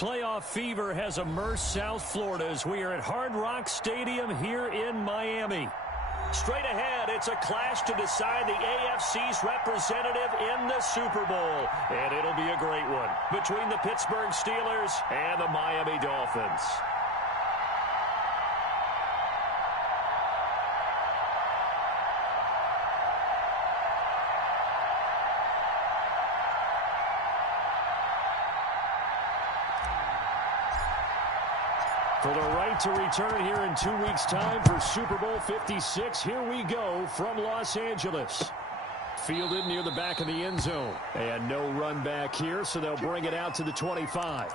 Playoff fever has immersed South Florida as we are at Hard Rock Stadium here in Miami. Straight ahead, it's a clash to decide the AFC's representative in the Super Bowl. And it'll be a great one between the Pittsburgh Steelers and the Miami Dolphins. For the right to return here in 2 weeks' time for Super Bowl 56, here we go from Los Angeles. Fielded near the back of the end zone. And no run back here, so they'll bring it out to the 25.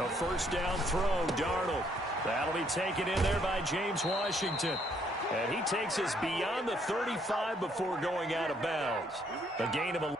A first down throw, Darnold. That'll be taken in there by James Washington. And he takes us beyond the 35 before going out of bounds. A gain of 11.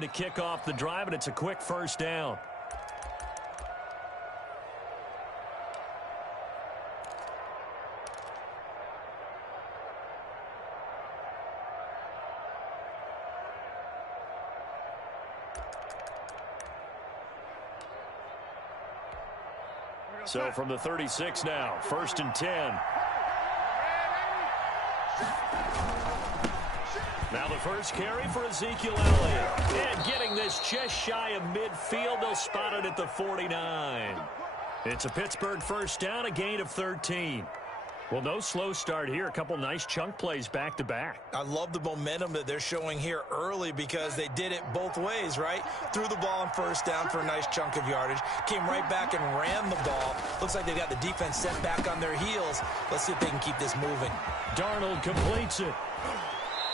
To kick off the drive, and it's a quick first down. So from the 36 now, 1st and 10. Now the first carry for Ezekiel Elliott. And getting this just shy of midfield, they'll spot it at the 49. It's a Pittsburgh first down, a gain of 13. Well, no slow start here. A couple nice chunk plays back-to-back. I love the momentum that they're showing here early because they did it both ways, right? Threw the ball on first down for a nice chunk of yardage. Came right back and ran the ball. Looks like they got the defense set back on their heels. Let's see if they can keep this moving. Darnold completes it.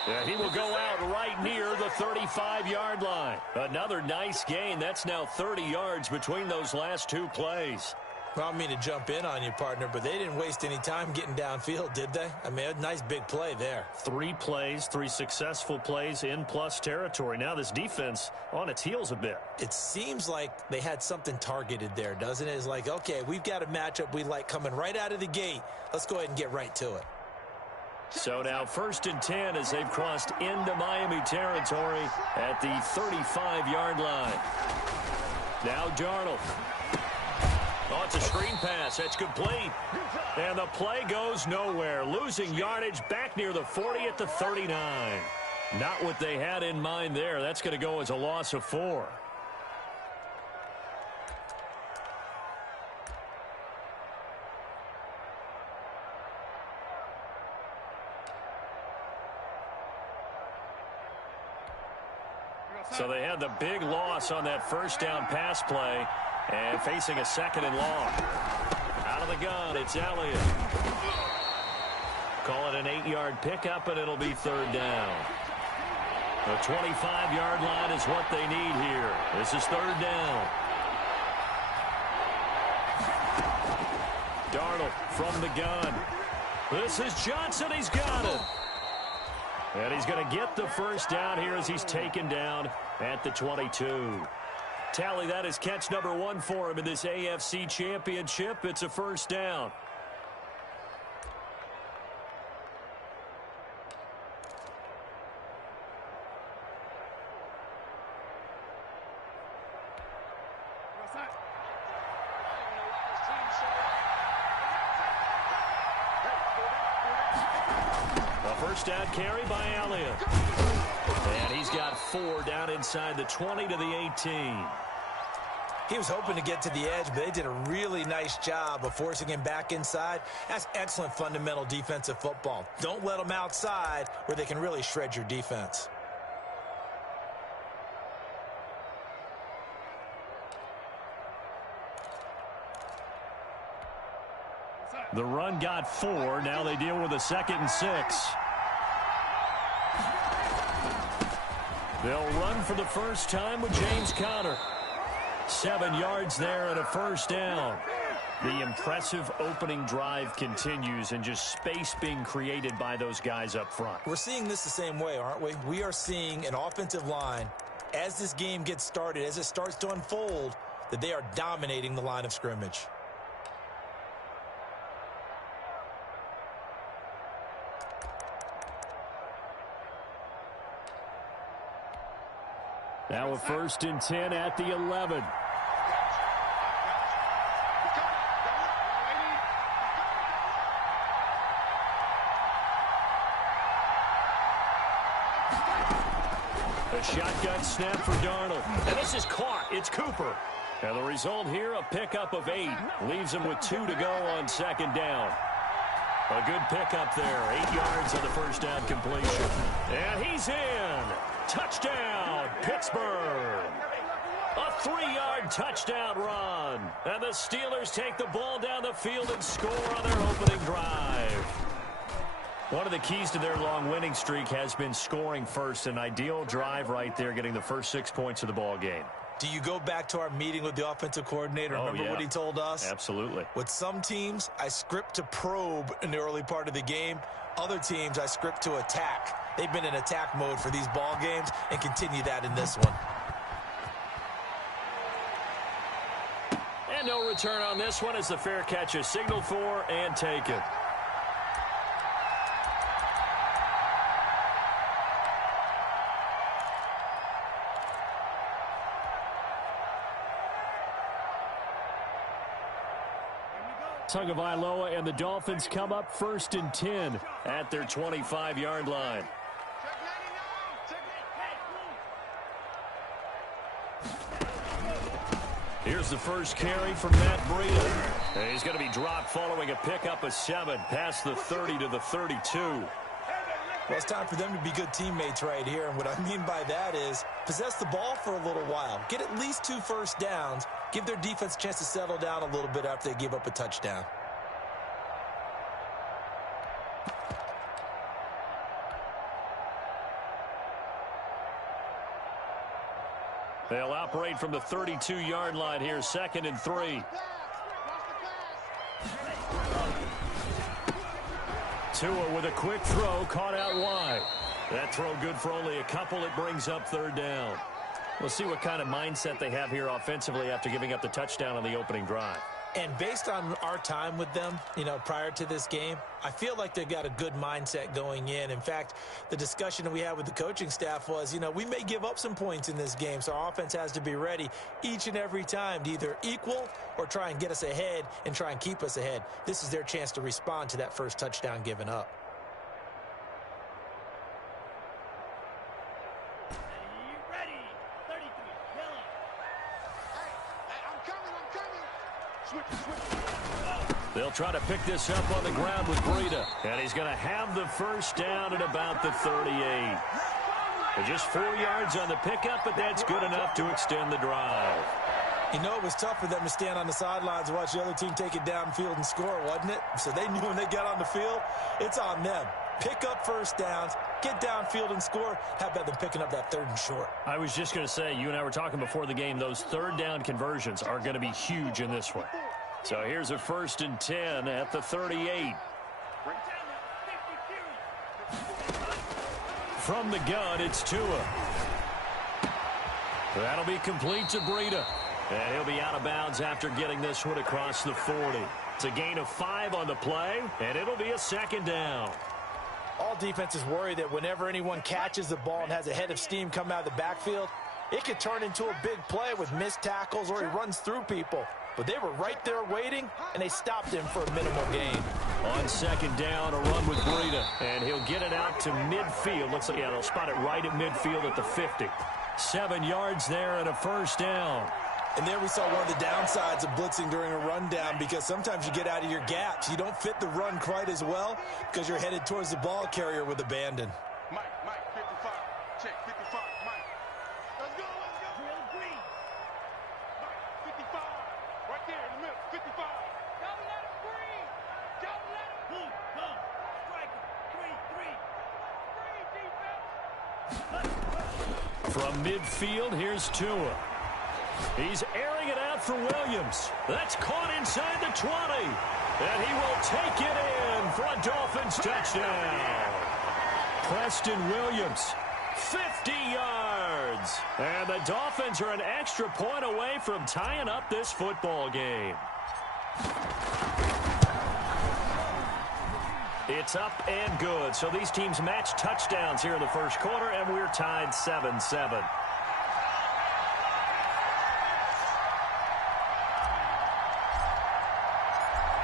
Yeah, he will go out right near the 35-yard line. Another nice gain. That's now 30 yards between those last two plays. Well, I don't mean to jump in on you, partner, but they didn't waste any time getting downfield, did they? I mean, a nice big play there. 3 plays, 3 successful plays in plus territory. Now this defense on its heels a bit. It seems like they had something targeted there, doesn't it? It's like, okay, we've got a matchup we like coming right out of the gate. Let's go ahead and get right to it. So now 1st and 10 as they've crossed into Miami territory at the 35-yard line. Now Darnold. Oh, it's a screen pass. That's complete. And the play goes nowhere. Losing yardage back near the 40 at the 39. Not what they had in mind there. That's going to go as a loss of 4. So they had the big loss on that first down pass play and facing a 2nd and long. Out of the gun, it's Elliott. Call it an 8-yard pickup, and it'll be 3rd down. The 25-yard line is what they need here. This is 3rd down. Darnold from the gun. This is Johnson. He's got it. And he's going to get the first down here as he's taken down at the 22. Tally, that is catch number 1 for him in this AFC Championship. It's a first down. First down carry by Elliott. And he's got 4 down inside the 20 to the 18. He was hoping to get to the edge, but they did a really nice job of forcing him back inside. That's excellent fundamental defensive football. Don't let them outside where they can really shred your defense. The run got 4. Now they deal with a 2nd and 6. They'll run for the first time with James Conner. 7 yards there and a first down. The impressive opening drive continues and just space being created by those guys up front. We're seeing this the same way, aren't we? We are seeing an offensive line, as this game gets started, as it starts to unfold, that they are dominating the line of scrimmage. Now a 1st and 10 at the 11. A shotgun snap for Darnold. And this is caught. It's Cooper. And the result here, a pickup of 8. Leaves him with 2 to go on 2nd down. A good pickup there. 8 yards on the first down completion. And he's in. Touchdown, Pittsburgh. A 3-yard touchdown run. And the Steelers take the ball down the field and score on their opening drive. One of the keys to their long winning streak has been scoring first. An ideal drive right there, getting the first 6 points of the ball game. Do you go back to our meeting with the offensive coordinator? Remember what he told us? Absolutely. With some teams, I script to probe in the early part of the game. Other teams, I script to attack. They've been in attack mode for these ball games and continue that in this one. And no return on this one as the fair catch is signaled for and taken. Tagovailoa and the Dolphins come up 1st and 10 at their 25-yard line. Here's the first carry from Matt Breida. And he's going to be dropped following a pickup of 7 past the 30 to the 32. Well, it's time for them to be good teammates right here. And what I mean by that is possess the ball for a little while. Get at least 2 first downs. Give their defense a chance to settle down a little bit after they give up a touchdown. They'll operate from the 32-yard line here, 2nd and 3. Tua with a quick throw, caught out wide. That throw good for only a couple. It brings up 3rd down. We'll see what kind of mindset they have here offensively after giving up the touchdown on the opening drive. And based on our time with them, prior to this game, I feel like they've got a good mindset going in. In fact, the discussion that we had with the coaching staff was, we may give up some points in this game, so our offense has to be ready each and every time to either equal or try and get us ahead and try and keep us ahead. This is their chance to respond to that first touchdown given up. They'll try to pick this up on the ground with Breida. And he's going to have the first down at about the 38. Just 4 yards on the pickup, but that's good enough to extend the drive. It was tough for them to stand on the sidelines and watch the other team take it downfield and score, wasn't it? So they knew when they got on the field, it's on them. Pick up first downs, get downfield and score. How about them picking up that 3rd and short? I was just going to say, you and I were talking before the game, those 3rd down conversions are going to be huge in this one. So here's a 1st and 10 at the 38. From the gun, it's Tua. That'll be complete to Breida. And he'll be out of bounds after getting this one across the 40. It's a gain of 5 on the play, and it'll be a 2nd down. All defenses worry that whenever anyone catches the ball and has a head of steam come out of the backfield, it could turn into a big play with missed tackles or he runs through people. but they were right there waiting, and they stopped him for a minimal gain. On second down, a run with Breida, and he'll get it out to midfield. Looks like, yeah, they'll spot it right at midfield at the 50. 7 yards there and a first down. And there we saw one of the downsides of blitzing during a rundown, because sometimes you get out of your gaps. You don't fit the run quite as well because you're headed towards the ball carrier with abandon. Mike, 55. Check, 55, Mike. Let's go. Taylor Green. Mike, 55. Right there in the middle, 55. Don't let him breathe. Don't let him move. Come. Strike him. 3, defense. From midfield, here's Tua. He's airing it out for Williams. That's caught inside the 20. And he will take it in for a Dolphins touchdown. Preston Williams, 50 yards. And the Dolphins are an extra point away from tying up this football game. It's up and good. So these teams match touchdowns here in the first quarter, and we're tied 7-7.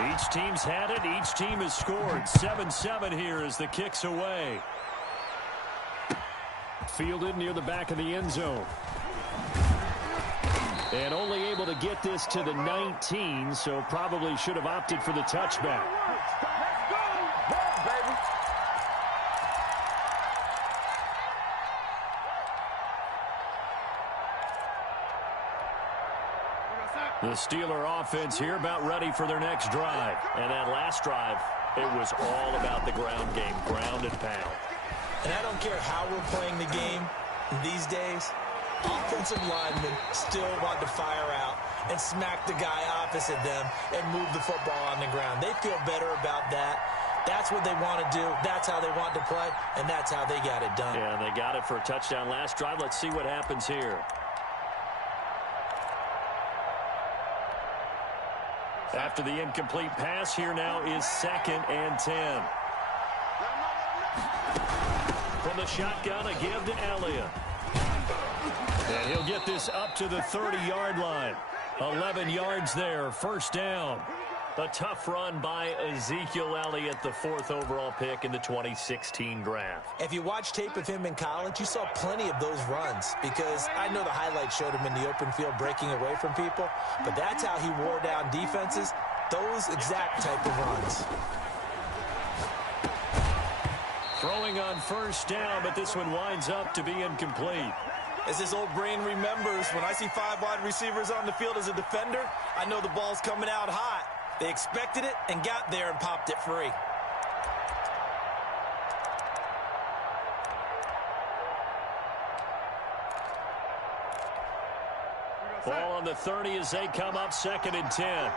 Each team's had it. Each team has scored. 7-7 here as the kick's away. Fielded near the back of the end zone. And only able to get this to the 19, so probably should have opted for the touchback. The Steeler offense here about ready for their next drive. And that last drive, it was all about the ground game, ground and pound. And I don't care how we're playing the game these days, offensive linemen still want to fire out and smack the guy opposite them and move the football on the ground. They feel better about that. That's what they want to do. That's how they want to play, and that's how they got it done. Yeah, and they got it for a touchdown last drive. Let's see what happens here. After the incomplete pass, here now is 2nd and 10. From the shotgun, a give to Elliott. And he'll get this up to the 30-yard line. 11 yards there, first down. A tough run by Ezekiel Elliott, the 4th overall pick in the 2016 draft. If you watch tape of him in college, you saw plenty of those runs, because I know the highlights showed him in the open field breaking away from people, but that's how he wore down defenses, those exact type of runs. Throwing on first down, but this one winds up to be incomplete. As his old brain remembers, when I see 5 wide receivers on the field as a defender, I know the ball's coming out hot. They expected it and got there and popped it free. Ball on the 30 as they come up 2nd and 10.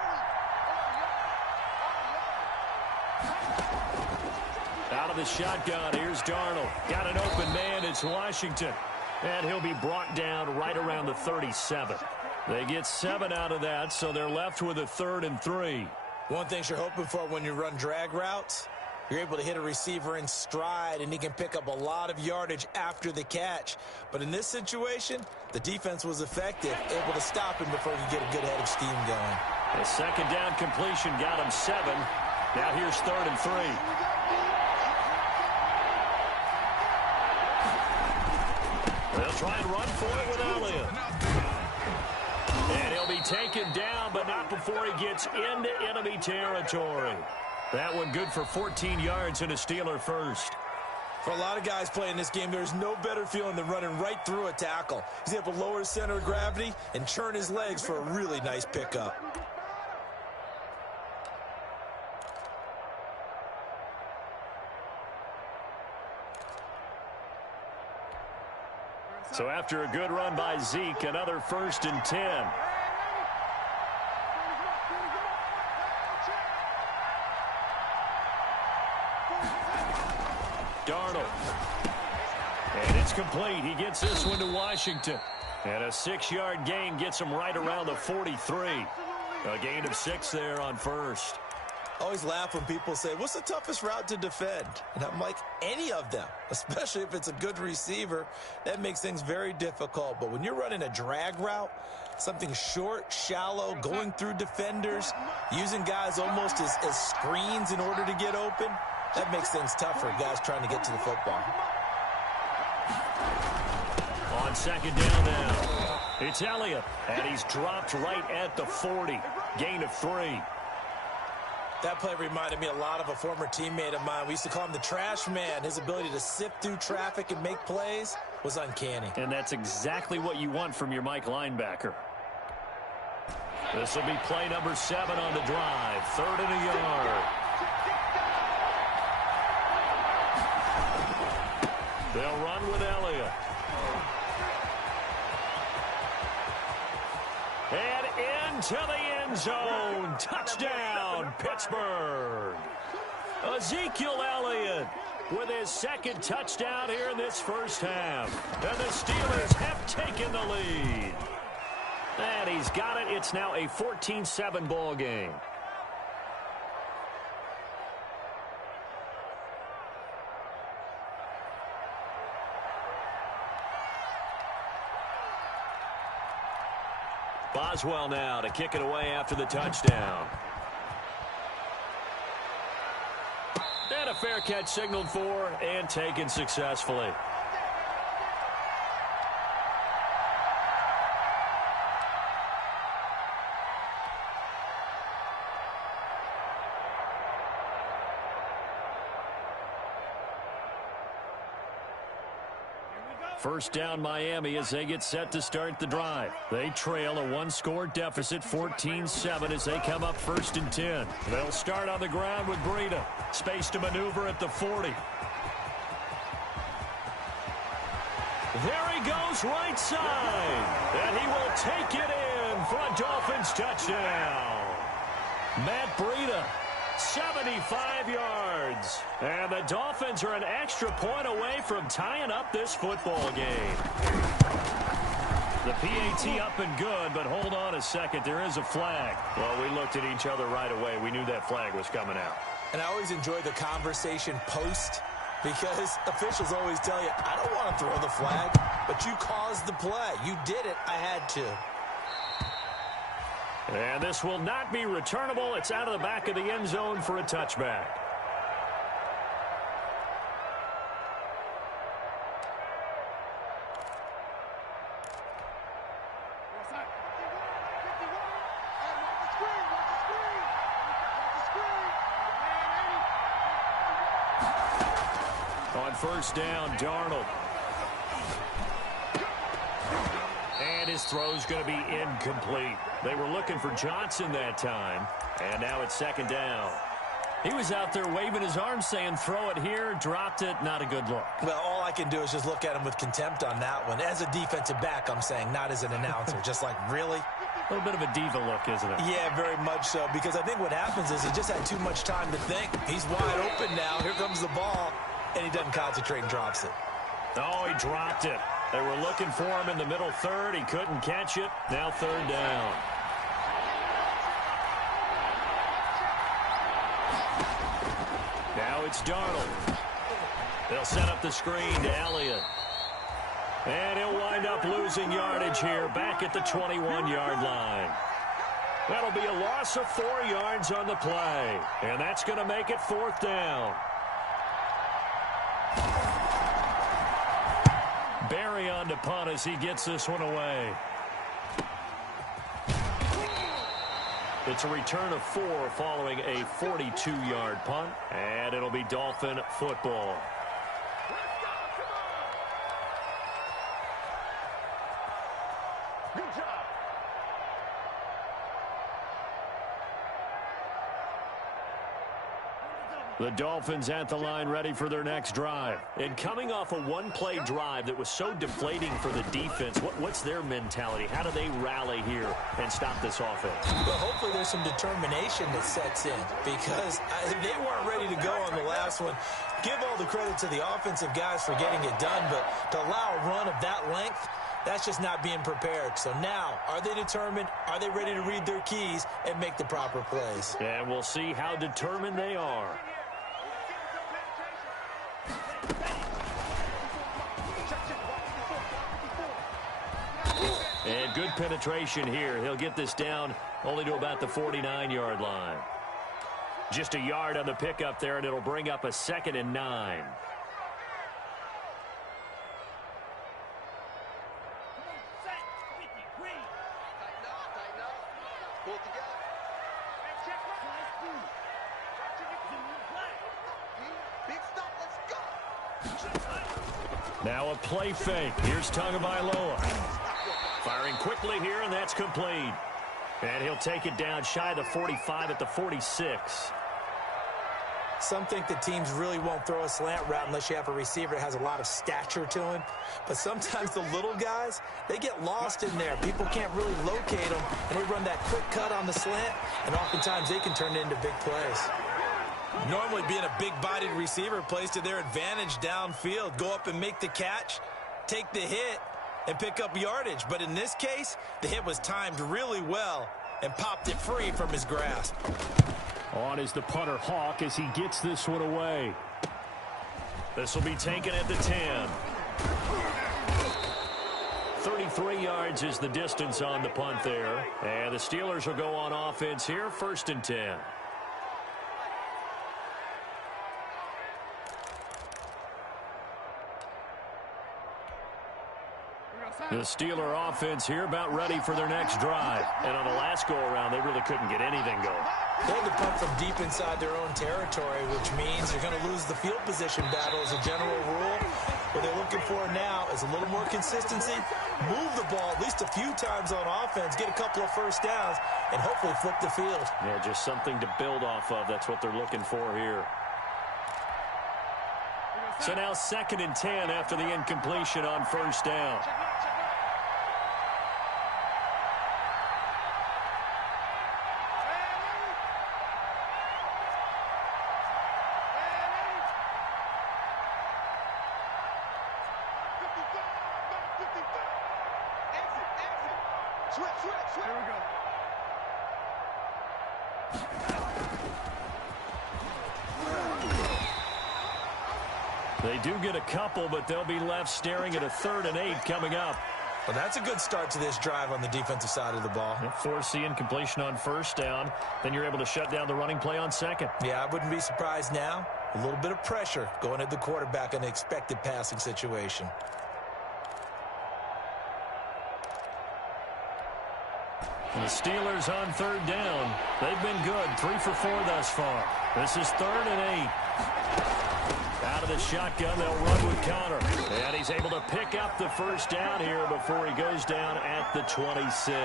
Out of the shotgun, here's Darnold. Got an open man, it's Washington. And he'll be brought down right around the 37. They get 7 out of that, so they're left with a 3rd and 3. One thing you're hoping for when you run drag routes, you're able to hit a receiver in stride, and he can pick up a lot of yardage after the catch. But in this situation, the defense was effective, able to stop him before he could get a good head of steam going. The 2nd down completion got him 7. Now here's 3rd and 3. They'll try and run for it with Elliott. And he'll be taken down, but not before he gets into enemy territory. That one good for 14 yards and a Steeler first. For a lot of guys playing this game, there's no better feeling than running right through a tackle. He's able to lower his center of gravity and churn his legs for a really nice pickup. So after a good run by Zeke, another 1st and 10. Darnold. And it's complete. He gets this one to Washington. And a 6-yard gain gets him right around the 43. A gain of 6 there on first. I always laugh when people say, what's the toughest route to defend? And I'm like, any of them, especially if it's a good receiver. That makes things very difficult. But when you're running a drag route, something short, shallow, going through defenders, using guys almost as screens in order to get open, that makes things tough for guys trying to get to the football. On second down now, it's Elliott, and he's dropped right at the 40. Gain of 3. That play reminded me a lot of a former teammate of mine. We used to call him the trash man. His ability to sift through traffic and make plays was uncanny. And that's exactly what you want from your Mike linebacker. This will be play number 7 on the drive. 3rd and a yard. They'll run with Elliott. And into the end zone. Touchdown, Pittsburgh. Ezekiel Elliott with his 2nd touchdown here in this first half. And the Steelers have taken the lead. And he's got it. It's now a 14-7 ball game. Boswell now to kick it away after the touchdown. And a fair catch signaled for and taken successfully. First down Miami as they get set to start the drive. They trail a 1-score deficit, 14-7 as they come up 1st and 10. They'll start on the ground with Breida. Space to maneuver at the 40. There he goes right side. And he will take it in for a Dolphins touchdown. Matt Breida. 75 yards. And the Dolphins are an extra point away from tying up this football game. The PAT up and good, but hold on a second. There is a flag. Well, we looked at each other right away. We knew that flag was coming out. And I always enjoy the conversation post because officials always tell you, I don't want to throw the flag, but you caused the play. You did it. I had to. And this will not be returnable. It's out of the back of the end zone for a touchback. On first down, Darnold. And his throw's going to be incomplete. They were looking for Johnson that time. And now it's 2nd down. He was out there waving his arms saying, throw it here, dropped it, not a good look. Well, all I can do is just look at him with contempt on that one. As a defensive back, I'm saying, not as an announcer. Just like, really? A little bit of a diva look, isn't it? Yeah, very much so. Because I think what happens is he just had too much time to think. He's wide open now. Here comes the ball. And he doesn't concentrate and drops it. Oh, he dropped it. They were looking for him in the middle third. He couldn't catch it. Now 3rd down. Now it's Darnold. They'll set up the screen to Elliott. And he'll wind up losing yardage here back at the 21-yard line. That'll be a loss of 4 yards on the play. And that's going to make it 4th down. Barry on to punt as he gets this one away. It's a return of 4 following a 42-yard punt, and it'll be Dolphin football. Good job. The Dolphins at the line ready for their next drive. And coming off a one-play drive that was so deflating for the defense, what's their mentality? How do they rally here and stop this offense? Well, hopefully there's some determination that sets in because they weren't ready to go on the last one. Give all the credit to the offensive guys for getting it done, but to allow a run of that length, That's just not being prepared. So now, are they determined? Are they ready to read their keys and make the proper plays? And we'll see how determined they are. And good penetration here. He'll get this down only to about the 49-yard line. Just a yard on the pickup there, and it'll bring up a 2nd and 9. Now a play fake. Here's Tagovailoa. Firing quickly here, and that's complete. And he'll take it down shy of the 45 at the 46. Some think that teams really won't throw a slant route unless you have a receiver that has a lot of stature to him. But sometimes the little guys, they get lost in there. People can't really locate them, and they run that quick cut on the slant, and oftentimes they can turn it into big plays. Normally being a big-bodied receiver plays to their advantage downfield. Go up and make the catch, take the hit, and pick up yardage. But in this case, the hit was timed really well and popped it free from his grasp. On is the punter Hawk as he gets this one away. This will be taken at the 10. 33 yards is the distance on the punt there. And the Steelers will go on offense here, 1st and 10. The Steeler offense here about ready for their next drive. And on the last go-around, they really couldn't get anything going. They had to punt from deep inside their own territory, which means they're going to lose the field position battle as a general rule. What they're looking for now is a little more consistency, move the ball at least a few times on offense, get a couple of first downs, and hopefully flip the field. Yeah, just something to build off of. That's what they're looking for here. So now 2nd and 10 after the incompletion on 1st down. They do get a couple, but they'll be left staring at a 3rd and 8 coming up. Well, that's a good start to this drive on the defensive side of the ball. Force the incompletion on 1st down. Then you're able to shut down the running play on 2nd. Yeah, I wouldn't be surprised now. A little bit of pressure going at the quarterback in an expected passing situation. And the Steelers on 3rd down. They've been good. 3 for 4 thus far. This is 3rd and 8. Out of the shotgun, they'll run with Connor. And he's able to pick up the 1st down here before he goes down at the 26.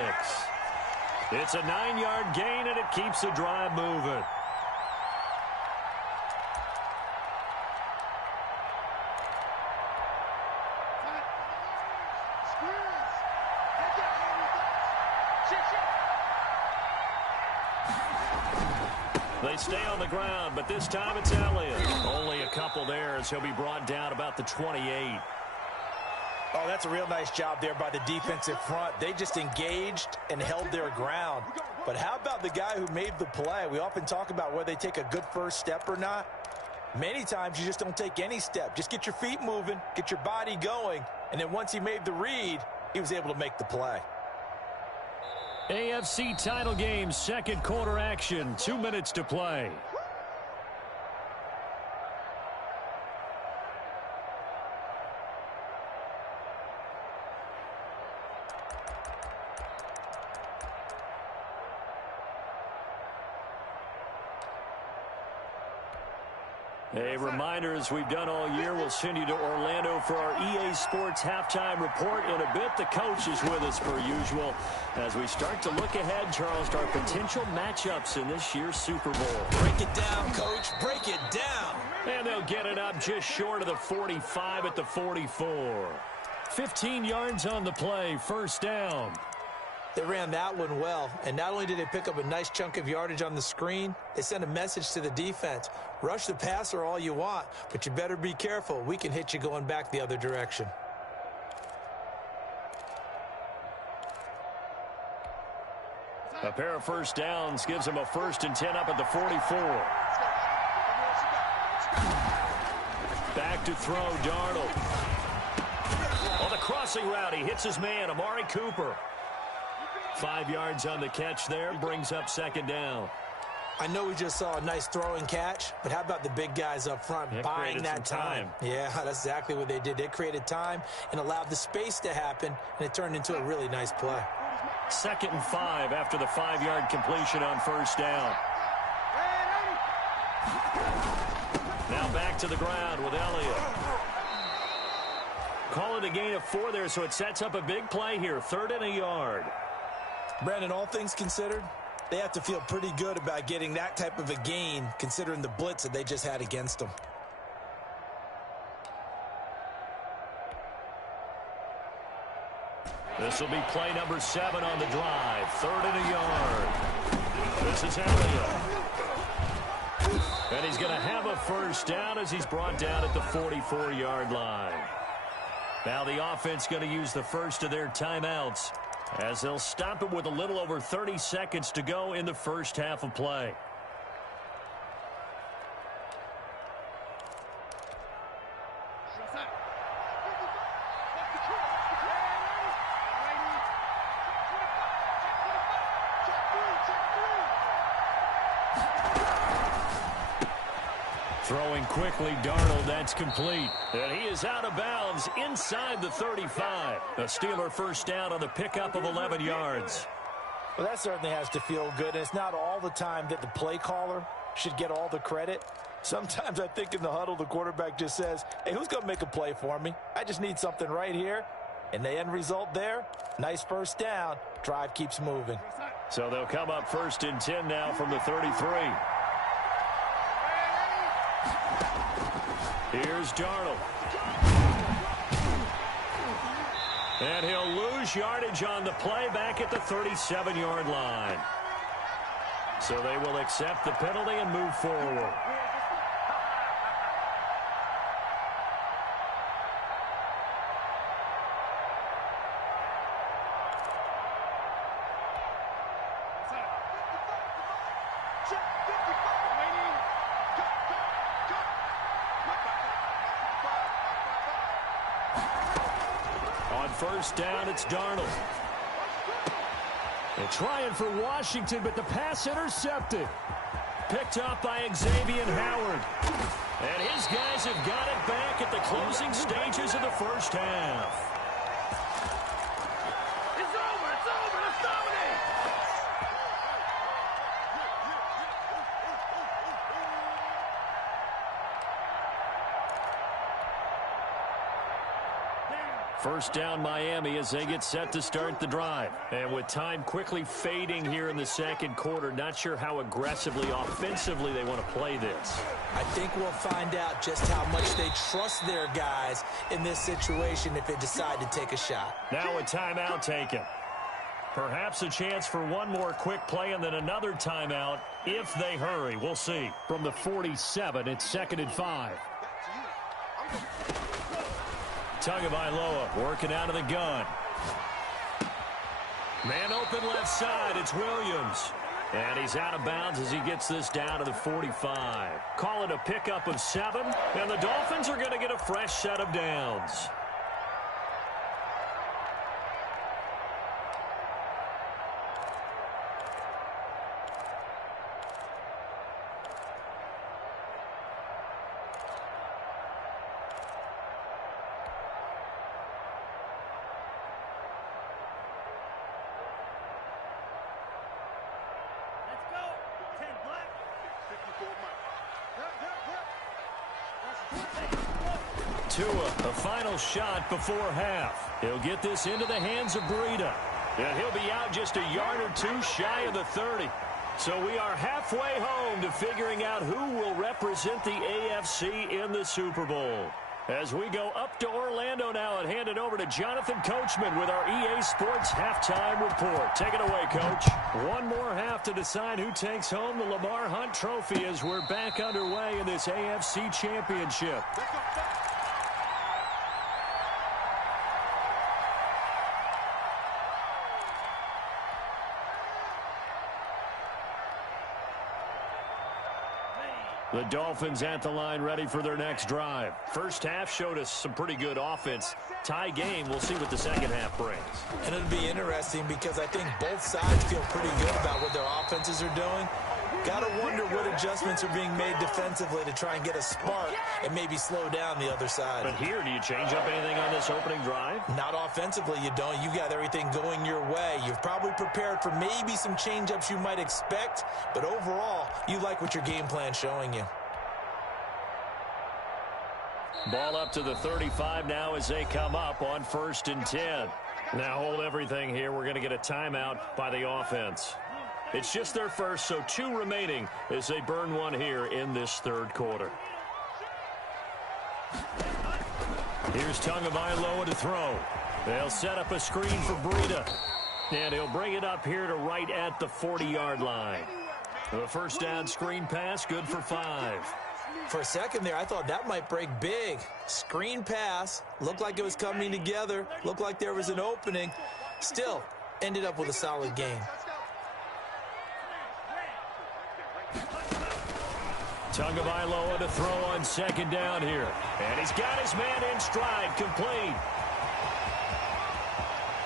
It's a 9-yard gain, and it keeps the drive moving. They stay on the ground, but this time it's Elliott. Only a couple there as he'll be brought down about the 28. Oh, that's a real nice job there by the defensive front. They just engaged and held their ground. But how about the guy who made the play? We often talk about whether they take a good first step or not. Many times you just don't take any step. Just get your feet moving, get your body going, and then once he made the read, he was able to make the play. AFC title game, 2nd quarter action, 2 minutes to play. A reminder, as we've done all year, we'll send you to Orlando for our EA Sports halftime report in a bit. The coach is with us per usual as we start to look ahead, Charles, to our potential matchups in this year's Super Bowl. Break it down, Coach. Break it down. And they'll get it up just short of the 45 at the 44. 15 yards on the play, 1st down. They ran that one well, and not only did they pick up a nice chunk of yardage on the screen, they sent a message to the defense. Rush the passer all you want, but you better be careful. We can hit you going back the other direction. A pair of first downs gives him a 1st and 10 up at the 44. Back to throw, Darnold. On the crossing route, he hits his man, Amari Cooper. 5 yards on the catch there, brings up 2nd down. I know we just saw a nice throwing catch, but how about the big guys up front buying that time? Yeah, that's exactly what they did. They created time and allowed the space to happen, and it turned into a really nice play. 2nd and 5 after the 5-yard completion on 1st down. Now back to the ground with Elliott. Call it a gain of 4 there, so it sets up a big play here. 3rd and a yard. Brandon, all things considered, they have to feel pretty good about getting that type of a gain, considering the blitz that they just had against them. This will be play number 7 on the drive. 3rd and a yard. This is Elliott. And he's going to have a 1st down as he's brought down at the 44-yard line. Now the offense going to use the first of their timeouts as they'll stop it with a little over 30 seconds to go in the first half of play. Throwing quickly, Darnold, that's complete. And he is out of bounds inside the 35. A Steeler 1st down on the pickup of 11 yards. Well, that certainly has to feel good. And it's not all the time that the play caller should get all the credit. Sometimes I think in the huddle, the quarterback just says, hey, who's going to make a play for me? I just need something right here. And the end result there, nice 1st down. Drive keeps moving. So they'll come up 1st and 10 now from the 33. Here's Darnold. And he'll lose yardage on the play back at the 37-yard line. So they will accept the penalty and move forward. On 1st down, it's Darnold. They're trying for Washington, but the pass intercepted. Picked up by Xavier Howard. And his guys have got it back at the closing stages of the first half. It's over. It's over. Let's dominate. First down, Miami, as they get set to start the drive. And with time quickly fading here in the 2nd quarter, not sure how aggressively, offensively they want to play this. I think we'll find out just how much they trust their guys in this situation if they decide to take a shot. Now a timeout taken. Perhaps a chance for one more quick play and then another timeout if they hurry. We'll see. From the 47, it's 2nd and 5. Tagovailoa working out of the gun. Man open left side. It's Williams. And he's out of bounds as he gets this down to the 45. Call it a pickup of 7. And the Dolphins are going to get a fresh set of downs. Tua, a final shot before half. He'll get this into the hands of Breida. And he'll be out just a yard or two shy of the 30. So we are halfway home to figuring out who will represent the AFC in the Super Bowl. As we go up to Orlando now and hand it over to Jonathan Coachman with our EA Sports Halftime Report. Take it away, Coach. One more half to decide who takes home the Lamar Hunt Trophy as we're back underway in this AFC Championship. The Dolphins at the line ready for their next drive. First half showed us some pretty good offense. Tie game, we'll see what the second half brings. And it'll be interesting because I think both sides feel pretty good about what their offenses are doing. Got to wonder what adjustments are being made defensively to try and get a spark and maybe slow down the other side. But here, do you change up anything on this opening drive? Not offensively, you don't. You got everything going your way. You've probably prepared for maybe some change-ups you might expect, but overall, you like what your game plan's showing you. Ball up to the 35 now as they come up on 1st and 10. Now hold everything here. We're going to get a timeout by the offense. It's just their first, so 2 remaining as they burn one here in this third quarter. Here's Tagovailoa to throw. They'll set up a screen for Breida. And he'll bring it up here to right at the 40-yard line. The first down screen pass, good for 5. For a second there, I thought that might break big. Screen pass, looked like it was coming together, looked like there was an opening. Still, ended up with a solid gain. Tagovailoa to throw on 2nd down here. And he's got his man in stride, complete.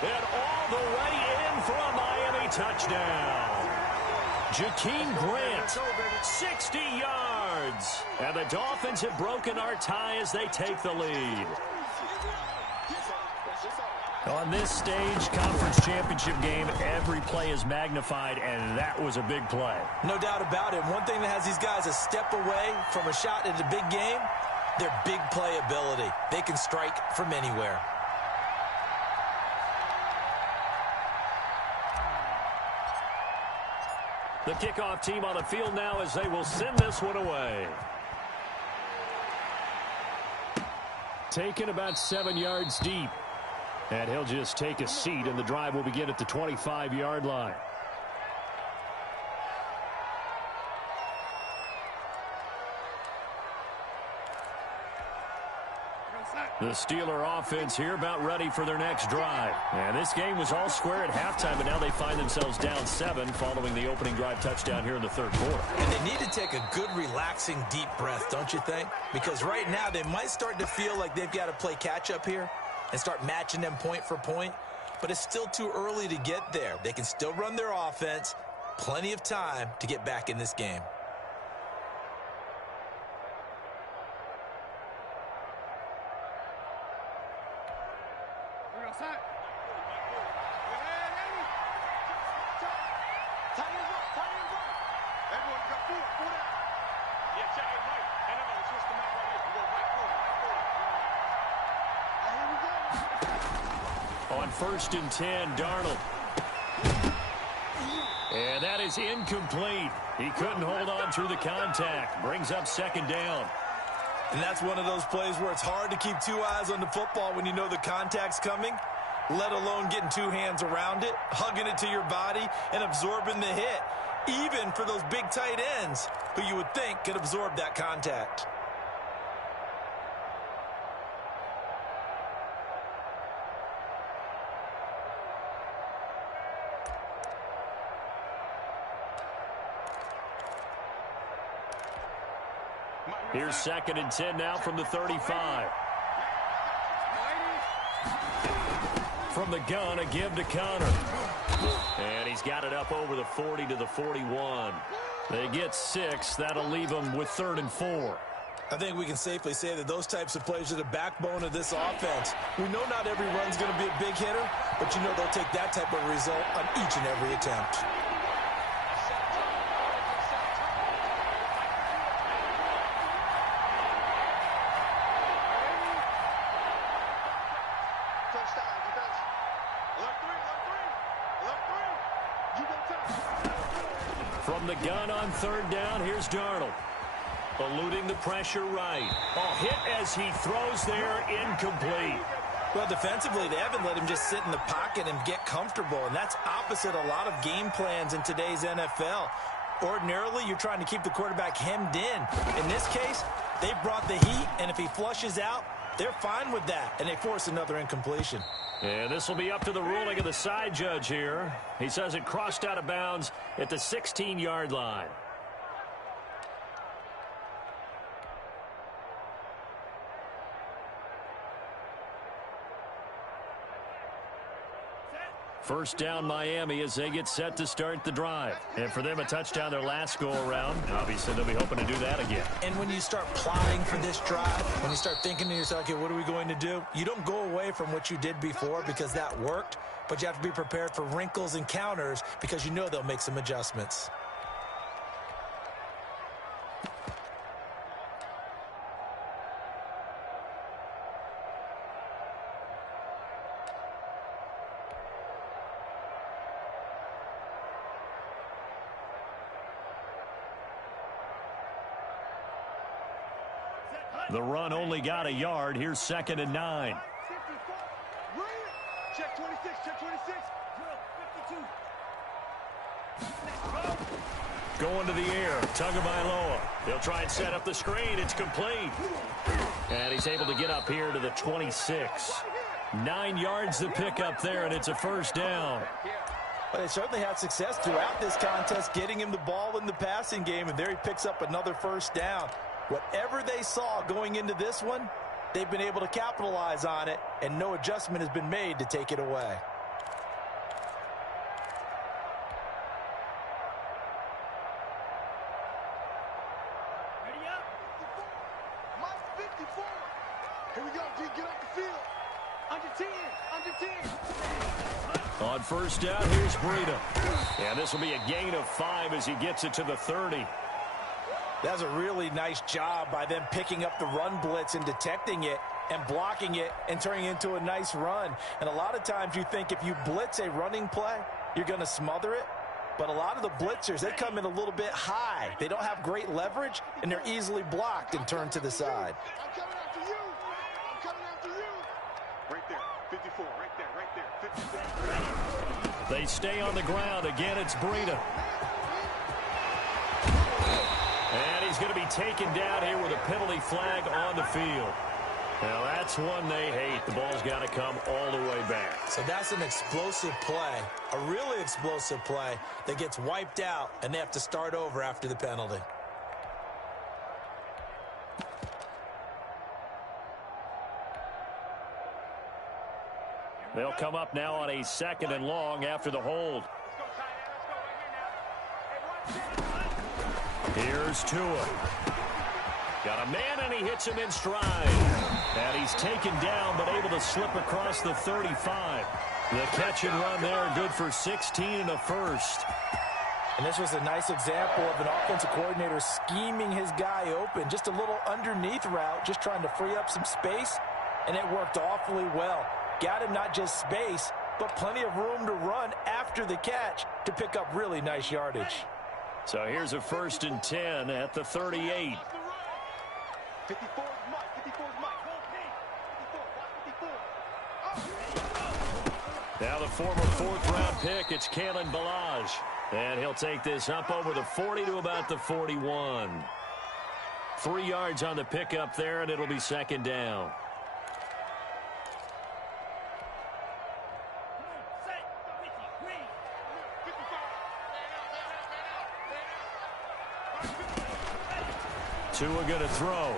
And all the way in for a Miami touchdown. Jakeem Grant, 60 yards. And the Dolphins have broken our tie as they take the lead. On this stage, conference championship game, every play is magnified, and that was a big play. No doubt about it. One thing that has these guys a step away from a shot at a big game, their big play ability. They can strike from anywhere. The kickoff team on the field now as they will send this one away. Taken about 7 yards deep. And he'll just take a seat, and the drive will begin at the 25-yard line. The Steeler offense here about ready for their next drive. And this game was all square at halftime, but now they find themselves down 7 following the opening drive touchdown here in the third quarter. And they need to take a good, relaxing, deep breath, don't you think? Because right now they might start to feel like they've got to play catch-up here and start matching them point for point. But it's still too early to get there. They can still run their offense. Plenty of time to get back in this game. On 1st and 10, Darnold. And that is incomplete. He couldn't hold on through the contact. Brings up 2nd down. And that's one of those plays where it's hard to keep 2 eyes on the football when you know the contact's coming, let alone getting 2 hands around it, hugging it to your body, and absorbing the hit, even for those big tight ends who you would think could absorb that contact. Here's 2nd and 10 now from the 35. From the gun, a give to Connor. And he's got it up over the 40 to the 41. They get 6. That'll leave them with 3rd and 4. I think we can safely say that those types of plays are the backbone of this offense. We know not every run's going to be a big hitter, but you know they'll take that type of result on each and every attempt. From the gun on 3rd down, here's Darnold. Eluding the pressure right. Hit as he throws there, incomplete. Well, defensively, they haven't let him just sit in the pocket and get comfortable, and that's opposite a lot of game plans in today's NFL. Ordinarily, you're trying to keep the quarterback hemmed in. In this case, they brought the heat, and if he flushes out, they're fine with that, and they force another incompletion. And this will be up to the ruling of the side judge here. He says it crossed out of bounds at the 16-yard line. First down Miami as they get set to start the drive. And for them, a touchdown their last go-around. Obviously, they'll be hoping to do that again. And when you start plotting for this drive, when you start thinking to yourself, okay, what are we going to do? You don't go away from what you did before because that worked, but you have to be prepared for wrinkles and counters because you know they'll make some adjustments. The run only got a yard. Here's 2nd and 9. Check 26, check 26. 52. Going to the air. Tagovailoa. He'll try and set up the screen. It's complete. And he's able to get up here to the 26. 9 yards to pick up there, and it's a first down. But they certainly had success throughout this contest, getting him the ball in the passing game, and there he picks up another first down. Whatever they saw going into this one, they've been able to capitalize on it, and no adjustment has been made to take it away. Ready up. Mike 54. Here we go, G. Get off the field. Under 10. Under 10. On first down, here's Breida. And this will be a gain of 5 as he gets it to the 30. That's a really nice job by them picking up the run blitz and detecting it and blocking it and turning it into a nice run. And a lot of times you think if you blitz a running play, you're going to smother it. But a lot of the blitzers, they come in a little bit high. They don't have great leverage, and they're easily blocked and turned to the side. I'm coming after you. I'm coming after you. Right there. 54. Right there. Right there. 54. They stay on the ground. Again, it's Breida. And he's going to be taken down here with a penalty flag on the field. Now, that's one they hate. The ball's got to come all the way back. So that's an explosive play, a really explosive play that gets wiped out, and they have to start over after the penalty. They'll come up now on a 2nd and long after the hold. Here's Tua. Got a man, and he hits him in stride. And he's taken down, but able to slip across the 35. The catch and run there, good for 16 and a first. And this was a nice example of an offensive coordinator scheming his guy open. Just a little underneath route, just trying to free up some space, and it worked awfully well. Got him not just space, but plenty of room to run after the catch to pick up really nice yardage. So here's a 1st and 10 at the 38. 54 is Mike. 54 is Mike. 54. Now the former 4th-round pick, it's Kalen Ballage. And he'll take this up over the 40 to about the 41. 3 yards on the pickup there, and it'll be 2nd down. Tua going to throw.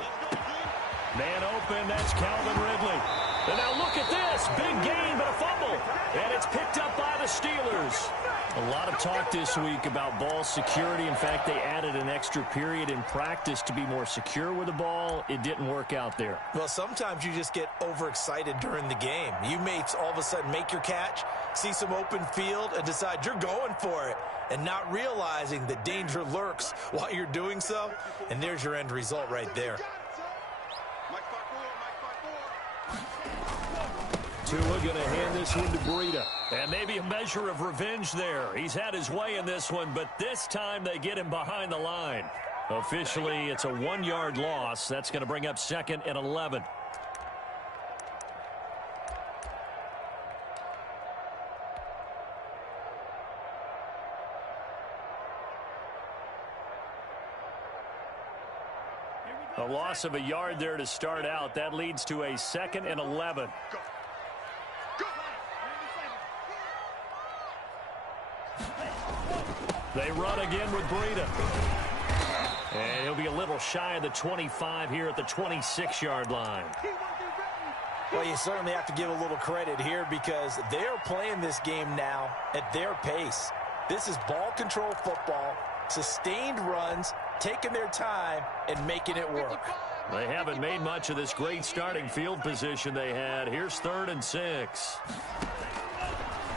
Man open, that's Calvin Ridley. And now look at this. Big gain, but a fumble. And it's picked up by the Steelers. A lot of talk this week about ball security. In fact, they added an extra period in practice to be more secure with the ball. It didn't work out there. Well, sometimes you just get overexcited during the game. You may all of a sudden make your catch, see some open field, and decide you're going for it, and not realizing the danger lurks while you're doing so. And there's your end result right there. Tua going to hand this one to Breida. And maybe a measure of revenge there. He's had his way in this one, but this time they get him behind the line. Officially, it's a 1-yard loss. That's going to bring up 2nd and 11. A loss of a yard there to start out. That leads to a 2nd and 11. They run again with Breida. And he'll be a little shy of the 25 here at the 26-yard line. Well, you certainly have to give a little credit here because they are playing this game now at their pace. This is ball control football, sustained runs, taking their time, and making it work. They haven't made much of this great starting field position they had. Here's 3rd and 6.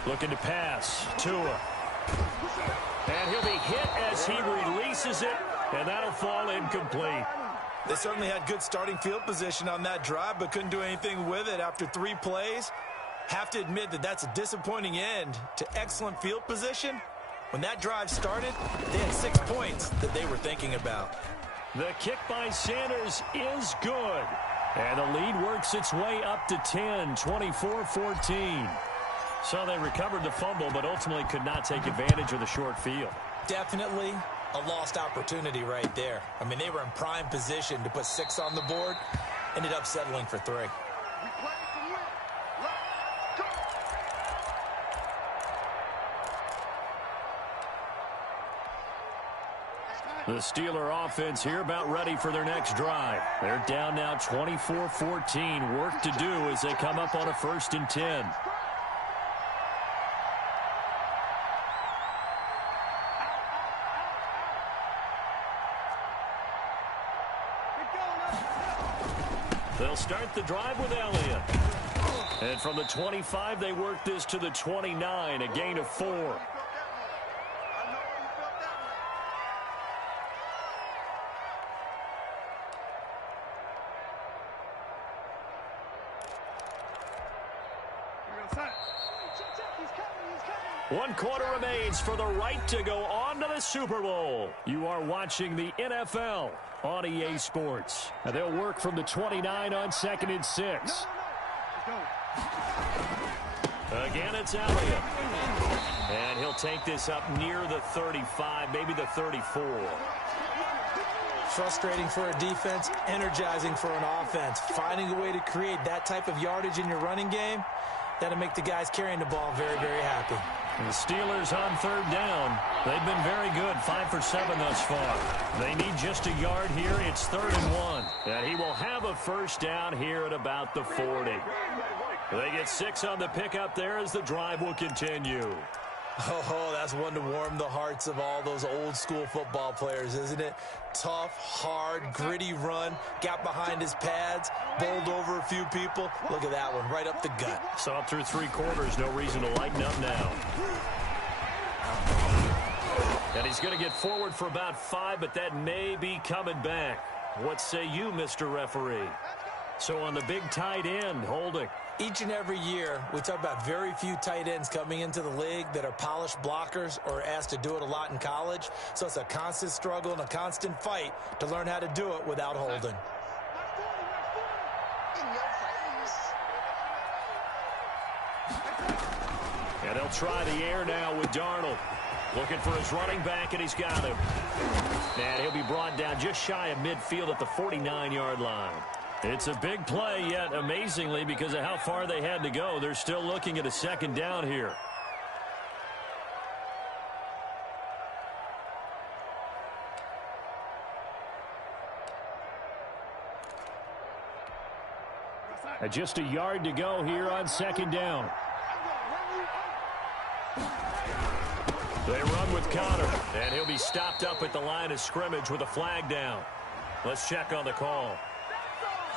Looking to pass. Tua. And he'll be hit as he releases it, and that'll fall incomplete. They certainly had good starting field position on that drive, but couldn't do anything with it after 3 plays. Have to admit that that's a disappointing end to excellent field position. When that drive started, they had 6 points that they were thinking about. The kick by Sanders is good. And the lead works its way up to 10, 24-14. So they recovered the fumble, but ultimately could not take advantage of the short field. Definitely a lost opportunity right there. I mean, they were in prime position to put 6 on the board. Ended up settling for 3. The Steeler offense here about ready for their next drive. They're down now 24-14. Work to do as they come up on a 1st and 10. They'll start the drive with Elliott. And from the 25, they work this to the 29, a gain of 4. One quarter remains for the right to go on to the Super Bowl. You are watching the NFL on EA Sports. And they'll work from the 29 on 2nd and 6. Again, it's Elliott. And he'll take this up near the 35, maybe the 34. Frustrating for a defense, energizing for an offense. Finding a way to create that type of yardage in your running game, that'll make the guys carrying the ball very, very happy. And the Steelers on 3rd down. They've been very good, 5 for 7 thus far. They need just a yard here. It's 3rd and 1. And he will have a 1st down here at about the 40. They get 6 on the pickup there as the drive will continue. Oh, that's one to warm the hearts of all those old school football players, isn't it? Tough, hard, gritty run, got behind his pads, bowled over a few people. Look at that one, right up the gut. Saw it through 3 quarters, no reason to lighten up now. And he's going to get forward for about 5, but that may be coming back. What say you, Mr. Referee? So on the big tight end, holding. Each and every year, we talk about very few tight ends coming into the league that are polished blockers or asked to do it a lot in college. So it's a constant struggle and a constant fight to learn how to do it without holding. And they'll try the air now with Darnold. Looking for his running back, and he's got him. And he'll be brought down just shy of midfield at the 49-yard line. It's a big play, yet amazingly, because of how far they had to go, they're still looking at a 2nd down here. And just a yard to go here on 2nd down. They run with Connor, and he'll be stopped up at the line of scrimmage with a flag down. Let's check on the call.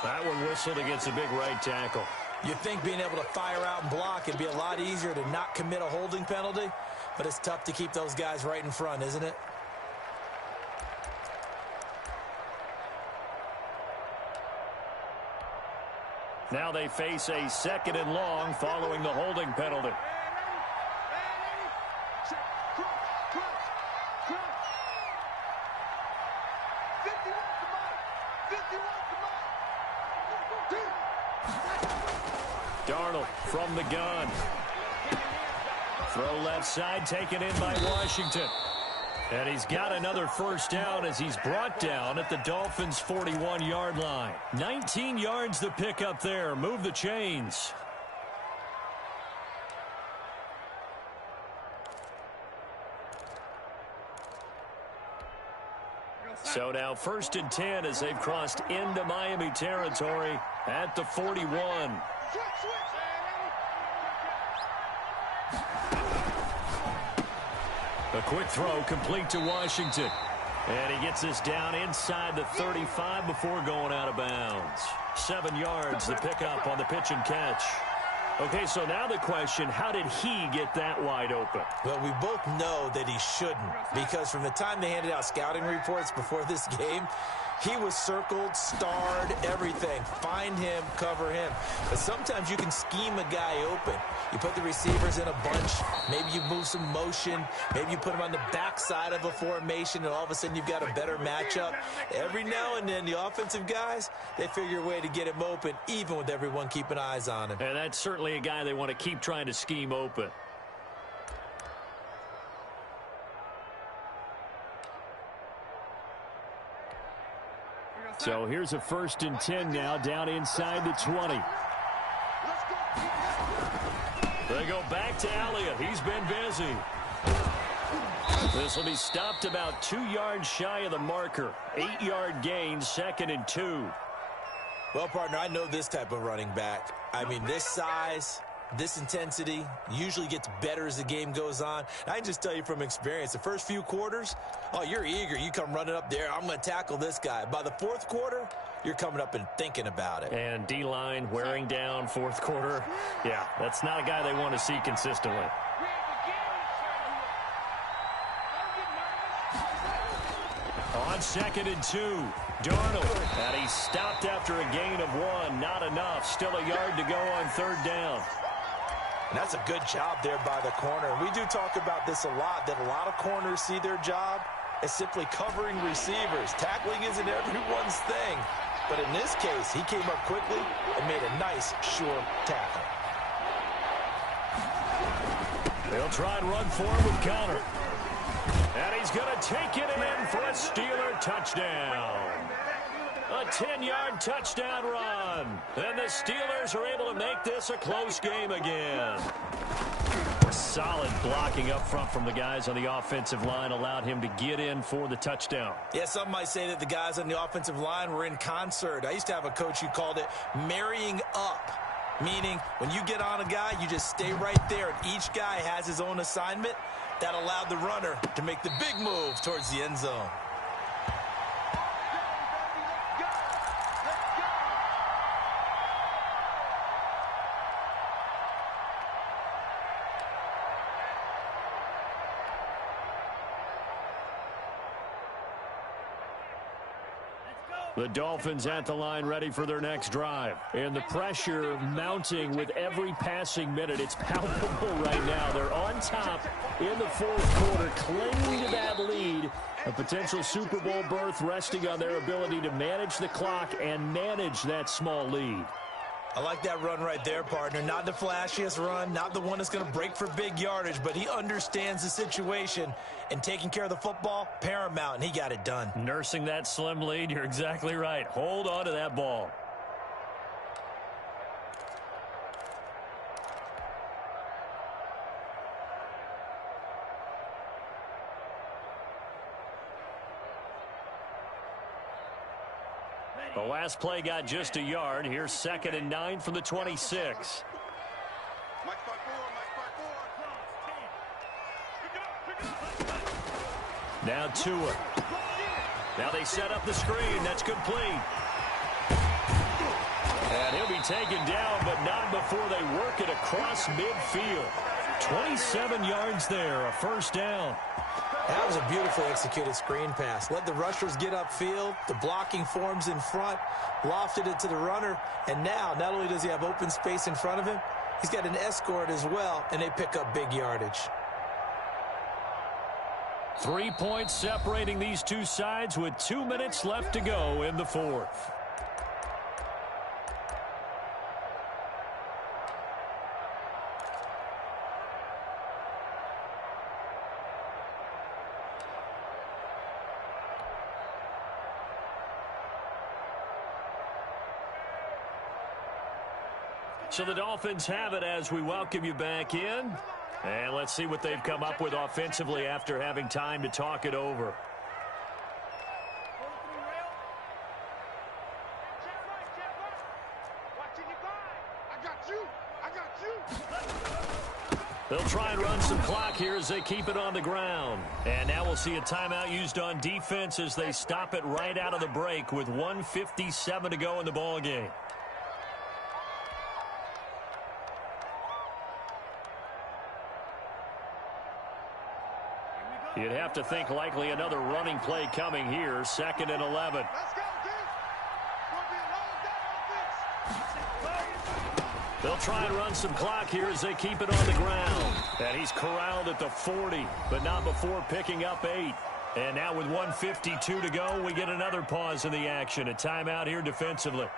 That one whistled against a big right tackle. You'd think being able to fire out and block it'd be a lot easier to not commit a holding penalty, but it's tough to keep those guys right in front, isn't it? Now they face a 2nd and long following the holding penalty. Darnold from the gun. Throw left side, taken in by Washington. And he's got another 1st down as he's brought down at the Dolphins' 41-yard line. 19 yards to pick up there. Move the chains. So now 1st and 10 as they've crossed into Miami territory at the 41. A quick throw complete to Washington. And he gets this down inside the 35 before going out of bounds. 7 yards, the pickup on the pitch and catch. Okay, so now the question, how did he get that wide open? Well, we both know that he shouldn't, because from the time they handed out scouting reports before this game, he was circled, starred, everything. Find him, cover him. But sometimes you can scheme a guy open. You put the receivers in a bunch. Maybe you move some motion. Maybe you put them on the backside of a formation, and all of a sudden you've got a better matchup. Every now and then, the offensive guys, they figure a way to get him open, even with everyone keeping eyes on him. And that's certainly a guy they want to keep trying to scheme open. So here's a 1st and 10 now, down inside the 20. They go back to Elliott. He's been busy. This will be stopped about 2 yards shy of the marker. 8-yard gain, 2nd and 2. Well, partner, I know this type of running back. I mean, this size, this intensity usually gets better as the game goes on. And I can just tell you from experience, the first few quarters, oh, you're eager. You come running up there. I'm going to tackle this guy. By the 4th quarter, you're coming up and thinking about it. And D-line wearing down 4th quarter. Yeah, that's not a guy they want to see consistently. On 2nd and 2, Darnold. And he's stopped after a gain of 1. Not enough. Still a yard to go on 3rd down. And that's a good job there by the corner. We do talk about this a lot, that a lot of corners see their job as simply covering receivers. Tackling isn't everyone's thing. But in this case, he came up quickly and made a nice, sure tackle. They'll try and run for him with Conner. And he's going to take it in for a Steeler touchdown. A 10-yard touchdown run. And the Steelers are able to make this a close game again. Solid blocking up front from the guys on the offensive line allowed him to get in for the touchdown. Yeah, some might say that the guys on the offensive line were in concert. I used to have a coach who called it marrying up, meaning when you get on a guy, you just stay right there, and each guy has his own assignment. That allowed the runner to make the big move towards the end zone. The Dolphins at the line ready for their next drive. And the pressure mounting with every passing minute. It's palpable right now. They're on top in the 4th quarter, clinging to that lead. A potential Super Bowl berth resting on their ability to manage the clock and manage that small lead. I like that run right there, partner. Not the flashiest run, not the one that's going to break for big yardage, but he understands the situation, and taking care of the football, paramount, and he got it done. Nursing that slim lead, you're exactly right. Hold on to that ball. The last play got just a yard. Here's 2nd and 9 from the 26. Now Tua. Now they set up the screen. That's complete. And he'll be taken down, but not before they work it across midfield. 27 yards there, a 1st down. That was a beautifully executed screen pass. Let the rushers get upfield. The blocking forms in front. Lofted it to the runner. And now, not only does he have open space in front of him, he's got an escort as well, and they pick up big yardage. 3 points separating these two sides with 2 minutes left to go in the 4th. So the Dolphins have it as we welcome you back in. And let's see what they've come up with offensively after having time to talk it over. you. I got you. They'll try and run some clock here as they keep it on the ground. And now we'll see a timeout used on defense as they stop it right out of the break with 1:57 to go in the ball game. You'd have to think likely another running play coming here, 2nd and 11. Let's go, D. Gonna be a long day on this. They'll try and run some clock here as they keep it on the ground. And he's corralled at the 40, but not before picking up 8. And now with 1:52 to go, we get another pause in the action. A timeout here defensively.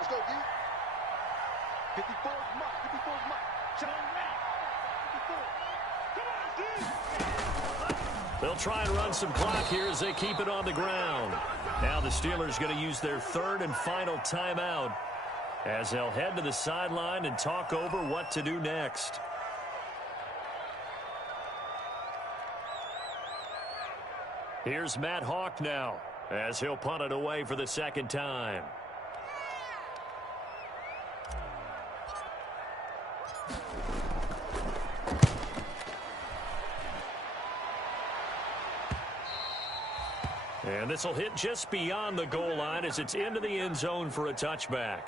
Let's go, D. 54 is Mike. 54 is Mike. John Mack. 54. Come on, D. They'll try and run some clock here as they keep it on the ground. Now the Steelers going to use their 3rd and final timeout as they'll head to the sideline and talk over what to do next. Here's Matt Hawk now as he'll punt it away for the 2nd time. And this will hit just beyond the goal line as it's into the end zone for a touchback.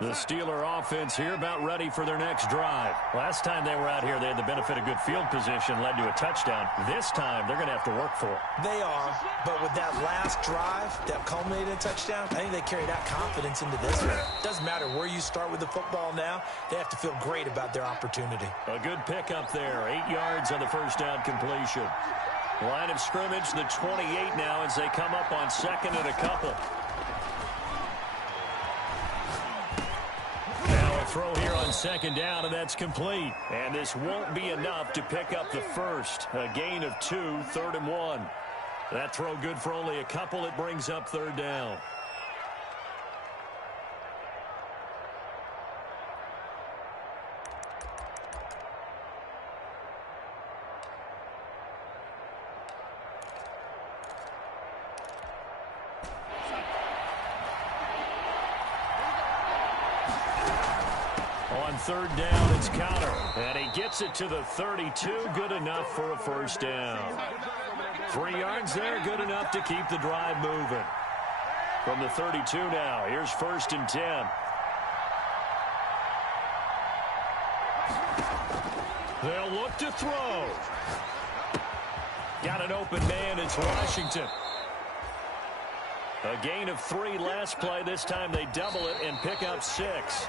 The Steeler offense here about ready for their next drive. Last time they were out here, they had the benefit of good field position, led to a touchdown. This time, they're going to have to work for it. They are, but with that last drive that culminated in a touchdown, I think they carry that confidence into this one. Doesn't matter where you start with the football now, they have to feel great about their opportunity. A good pickup there, 8 yards on the first down completion. Line of scrimmage, the 28 now as they come up on 2nd and a couple. Throw here on 2nd down, and that's complete. And this won't be enough to pick up the first. A gain of 2, 3rd and 1. That throw good for only a couple. It brings up 3rd down. On 3rd down, it's Conner. And he gets it to the 32. Good enough for a first down. 3 yards there, good enough to keep the drive moving. From the 32 now, here's 1st and 10. They'll look to throw. Got an open man, it's Washington. A gain of 3 last play. This time they double it and pick up 6.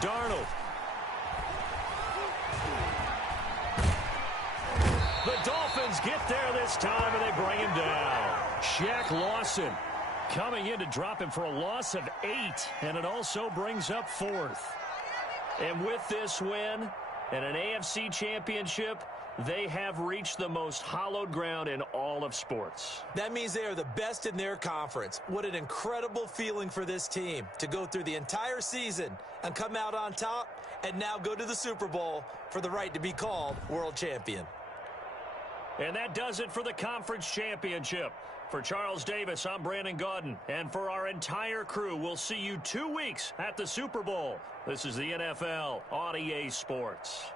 Darnold. The Dolphins get there this time, and they bring him down. Shaq Lawson coming in to drop him for a loss of 8, and it also brings up 4th. And with this win and an AFC championship, they have reached the most hallowed ground in all of sports. That means they are the best in their conference. What an incredible feeling for this team to go through the entire season and come out on top and now go to the Super Bowl for the right to be called world champion. And that does it for the conference championship. For Charles Davis, I'm Brandon Gaudin. And for our entire crew, we'll see you 2 weeks at the Super Bowl. This is the NFL on EA Sports.